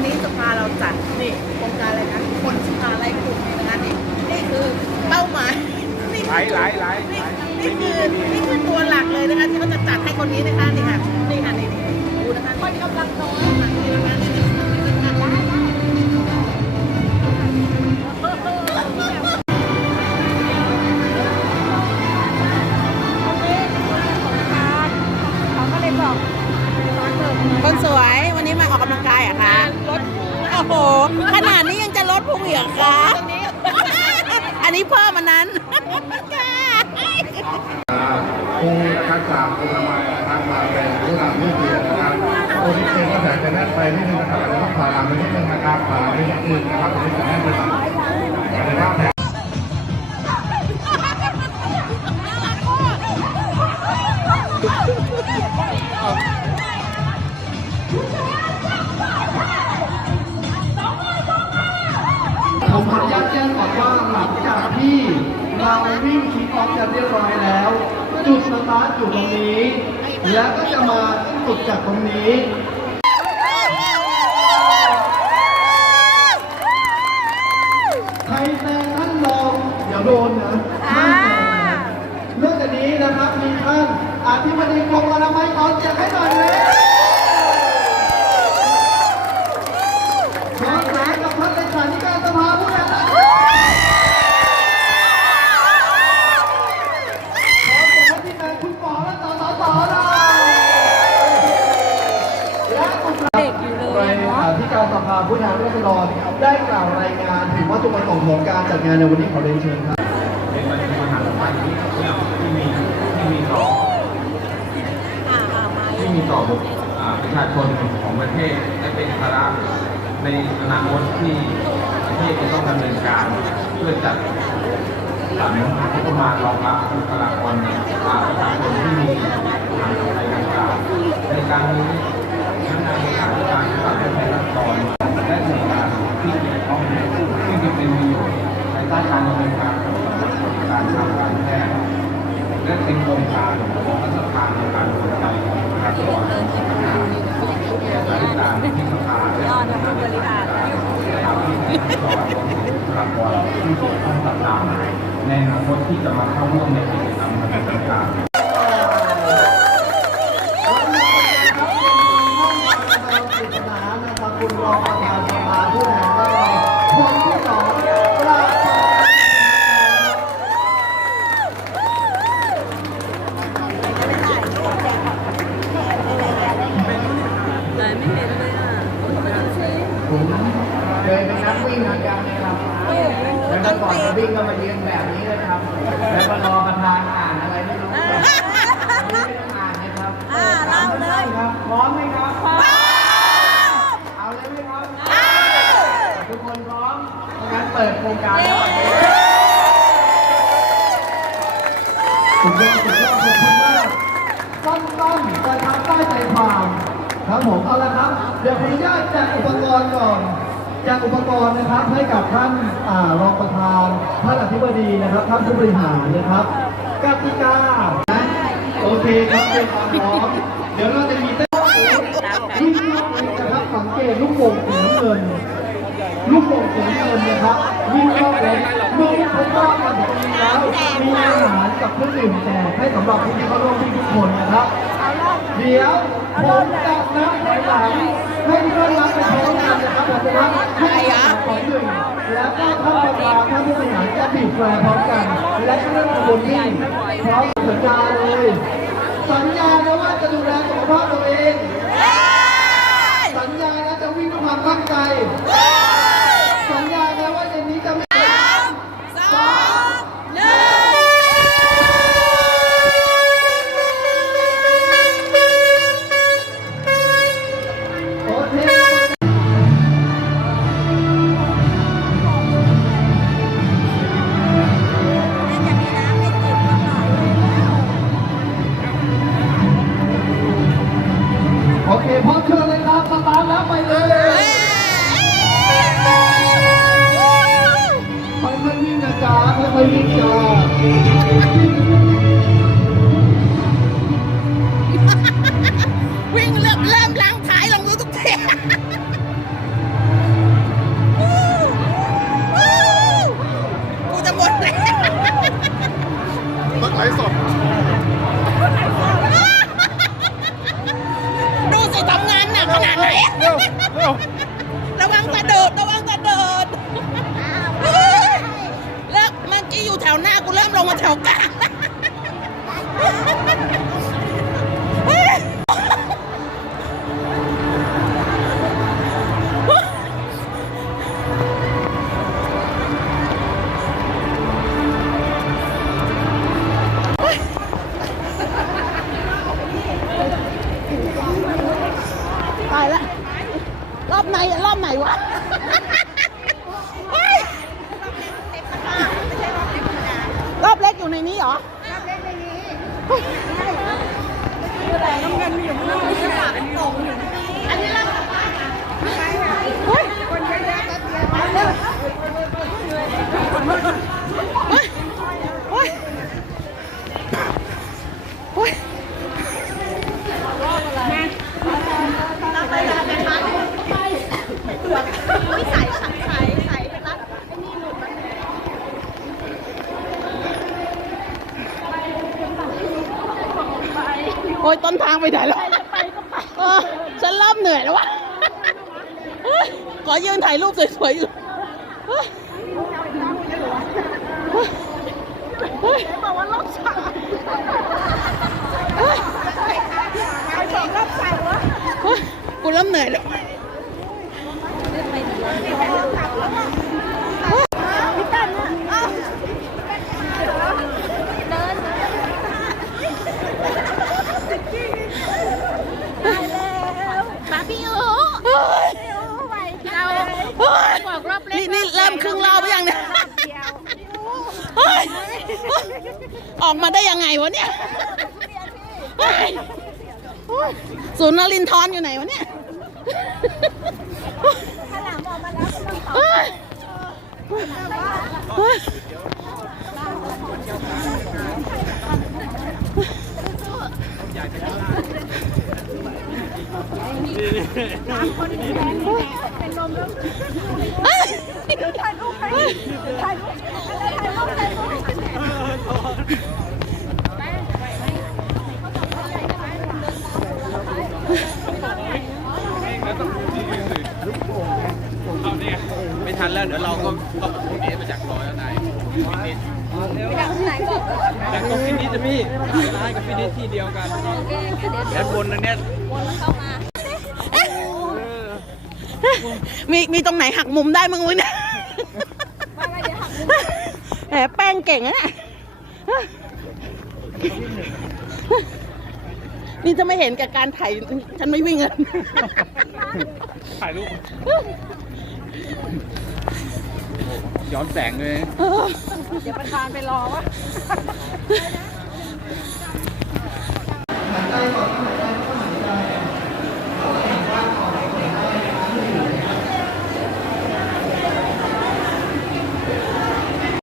วันนี้สภาเราจัดนี่โครงการอะไรนะคนสภาไร้กลุ่มนี่นะคะนี่นี่คือเป้าหมายนี่หลายหลายหลายนี่นี่คือนี่คือตัวหลักเลยนะคะที่เขาจะจัดให้คนนี้นะคะนี่ค่ะนี่ค่ะนี่นี่ดูนะคะคนกำลังน้อย ขนาดนี้ยังจะลดพุงอีกเหรอคะอันนี้เพิ่มมันนั้นค่ะคงทักษะคุณมาทักมาเป็นผู้นำที่ดีนะครับโอที่เป็นก็แต่จะแน่นไปนิดนึงนะครับอาจจะต้องผ่าหลังไปนิดนึงนะครับผ่าหลังไปนิดนึงนะครับตรงนี้จะแน่นไป ว่าหลังจากที่เราวิ่งคิกออฟกันเรียบร้อยแล้ว จุดสตาร์ทอยู่ตรงนี้ แล้วก็จะมาสิ้นสุดจากตรงนี้ใครแซงท่านรองเดี๋ยวโดนนะห้ามแซงนะนอกจากนี้นะครับมีท่านอธิบดีกรมอนามัยขอเสียงให้หน่อยเลยาผู้แทนราษฎรได้กล่าวรายงานถึงวัตถุประสงค์ของการจัดงานในวันนี้ขอเรียนเชิญครับเป็นวันที่มหาลัยที่ที่มีที่มีต่อที่มีต่อประชาชนของประเทศและเป็นภาระในอนาคตที่ประเทศจะต้องดำเนินการเพื่อจัดสรรงบประมาณรองรับบุคลากรอาประชาชนที่มีมหาลัยต่างๆในการนี้ทั้งนายการการสภาผู้แทนราษฎรแล เป็นโครงการของรัฐสภาในการหัวใจของประชากรสาริการที่สภาและยอดนบริหารทำที่ประชากรของบุคลากรที่เกี่ยวข้องต่างๆในอนาคตที่จะมาเข้าร่วมในกิจกรรมต่างๆ ผมเคยเป็นนักวิ่งเหมือนกันนะครับแล้วก็ก่อนจะวิ่งก็มายืนแบบนี้เลยครับ แล้วก็รอประธานอ่านอะไรไม่รู้ไม่ต้อ่านนะครับอ่าเล่าเลยครับพร้อมไหมครับพร้อมเอาเลยไหมครับทุกคนพร้อมงั้นเปิดโครงการก่อนเลยสุดยอดสุดยอดขอบคุณมากสั้นๆแต่ทำได้ใจความ ครับผมเอาละครับ เดี๋ยวขออนุญาตแจกอุปกรณ์ก่อนแจกอุปกรณ์นะครับให้กับท่านอ่ารองประธานท่านอธิบดีนะครับท่านผู้บริหารนะครับกติกานะโอเคครับเป็นความพร้อมเดี๋ยวเราจะมีเต้นวิ่งรอบเวงนะครับสังเกตลูกโป่งสีน้ำเงินลูกโป่งสีน้ำเงินนะครับวิ่งรอบเลยเมื่อวิ่งครบรอบมาถึงตรงนี้แล้วมีอาหารกับเครื่องดื่มแจกให้สำหรับผู้ที่เข้าร่วมวิ่งทุกคนนะครับ เดี๋ยวผมจะนับถอยหลังให้ทุกท่านรับไปพร้อมกันนะครับผมจะนับให้ของหนึ่งแล้วก็ท่านประธานท่านผู้บริหารจะบีบแตรพร้อมกัน และเรื่องขบวนวิ่พร้อมสัญญาเลย สัญญานะว่าจะดูแลสุขภาพตัวเอง สัญญานะจะวิ่งด้วยความตั้งใจ วิ่งเริ่มเริ่มล้างท้ายลองดูทุกทีกูจะหมดแล้วนักไหลสดดูสิทำงานหนักขนาดไหน หน้า โอ๊ยโอ๊ยโอ๊ยโอ้ ยต้นทางไปไหนแล้วเออฉันเริ่มเหนื่อยแล้ววะเฮ้ยขอยืนถ่ายรูปสวยๆอยู่เฮ้ยเฮ้ยบอกว่ารอบสามใครบอกรอบสามวะกูเริ่มเหนื่อยแล้ว มาพี่อูเฮ้ยเราบอกรอบเล็กนี่นี่เริ่มครึ่งรอบไปยังเนี่ยเฮ้ยออกมาได้ยังไงวะเนี่ยเฮ้ยศูนย์นรินทร์อยู่ไหนวะเนี่ยเฮ้ยเฮ้ย เฮ้ยเอาเนี่ยไม่ทันแล้วเดี๋ยวเราก็ก็เอ๊ะมาจากรอยแล้วนายฟิตเนสแล้วก็ฟิตเนสจะพี่ร้านกับฟิตเนสที่เดียวกันด้านบนนั่นเนี่ยมี มีตรงไหนหักมุมได้มั้งวะเนี่ยแหมแป้งเก่งอะเนี่ยนี่จะไม่เห็นกับการถ่ายฉันไม่วิ่งเลยถ่ายรูปย้อนแสงเลยเดี๋ยวประธานไปรอวะหันใจก่อน